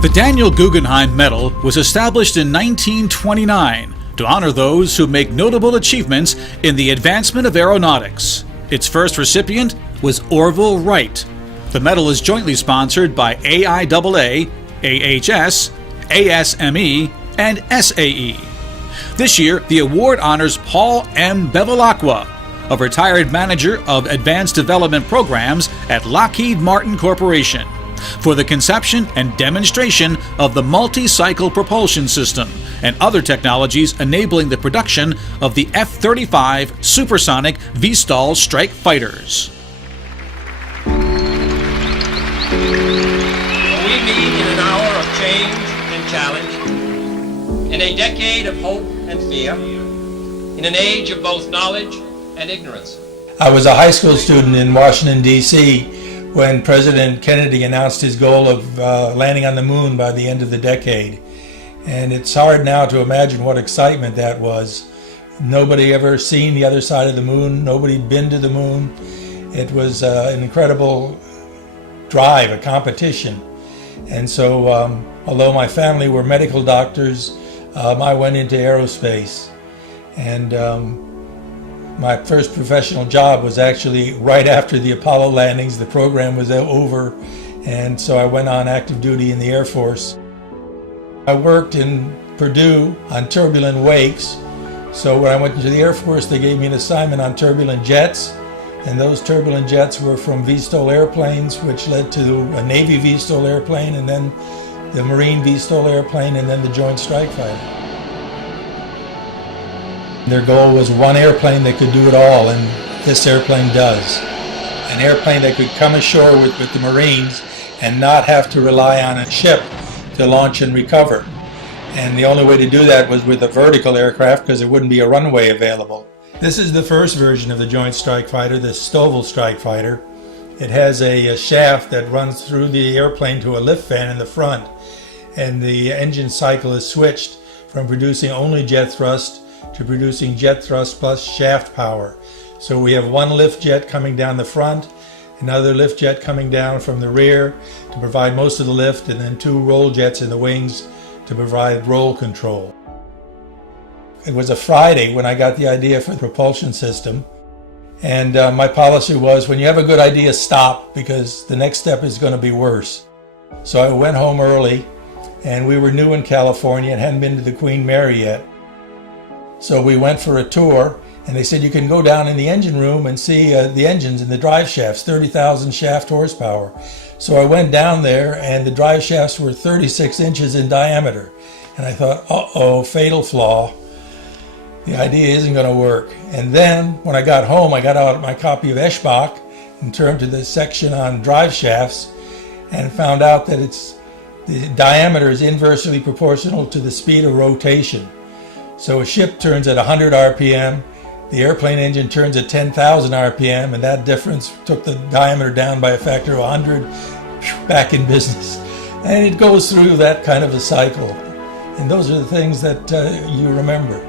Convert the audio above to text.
The Daniel Guggenheim Medal was established in 1929 to honor those who make notable achievements in the advancement of aeronautics. Its first recipient was Orville Wright. The medal is jointly sponsored by AIAA, AHS, ASME, and SAE. This year, the award honors PaulMBevilaqua, a retired manager of advanced development programs at Lockheed Martin Corporation, for the conception and demonstration of the multi-cycle propulsion system and other technologies enabling the production of the F-35 supersonic VTOL strike fighters. We meet in an hour of change and challenge, in a decade of hope and fear, in an age of both knowledge and ignorance. I was a high school student in Washington, D.C. when President Kennedy announced his goal of landing on the moon by the end of the decade. And it's hard now to imagine what excitement that was. Nobody ever seen the other side of the moon. Nobody'd been to the moon. It was an incredible drive, a competition. And so, although my family were medical doctors, I went into aerospace. And my first professional job was actually right after the Apollo landings. The program was over, and so I went on active duty in the Air Force. I worked in Purdue on turbulent wakes, so when I went into the Air Force, they gave me an assignment on turbulent jets, and those turbulent jets were from VTOL airplanes, which led to a Navy VTOL airplane, and then the Marine VTOL airplane, and then the Joint Strike Fighter. Their goal was one airplane that could do it all, and this airplane does. An airplane that could come ashore with the Marines and not have to rely on a ship to launch and recover. And the only way to do that was with a vertical aircraft because there wouldn't be a runway available. This is the first version of the Joint Strike Fighter, the Stovall Strike Fighter. It has a shaft that runs through the airplane to a lift fan in the front, and the engine cycle is switched from producing only jet thrust to producing jet thrust plus shaft power. So we have one lift jet coming down the front, another lift jet coming down from the rear to provide most of the lift, and then two roll jets in the wings to provide roll control. It was a Friday when I got the idea for the propulsion system, and my policy was, when you have a good idea, stop, because the next step is going to be worse. So I went home early, and we were new in California and hadn't been to the Queen Mary yet. So we went for a tour, and they said you can go down in the engine room and see the engines and the drive shafts, 30,000 shaft horsepower. So I went down there, and the drive shafts were 36 inches in diameter. And I thought, uh-oh, fatal flaw. The idea isn't going to work. And then when I got home, I got out my copy of Eschbach and turned to the section on drive shafts and found out that the diameter is inversely proportional to the speed of rotation. So a ship turns at 100 RPM, the airplane engine turns at 10,000 RPM, and that difference took the diameter down by a factor of 100, back in business. And it goes through that kind of a cycle. And those are the things that you remember.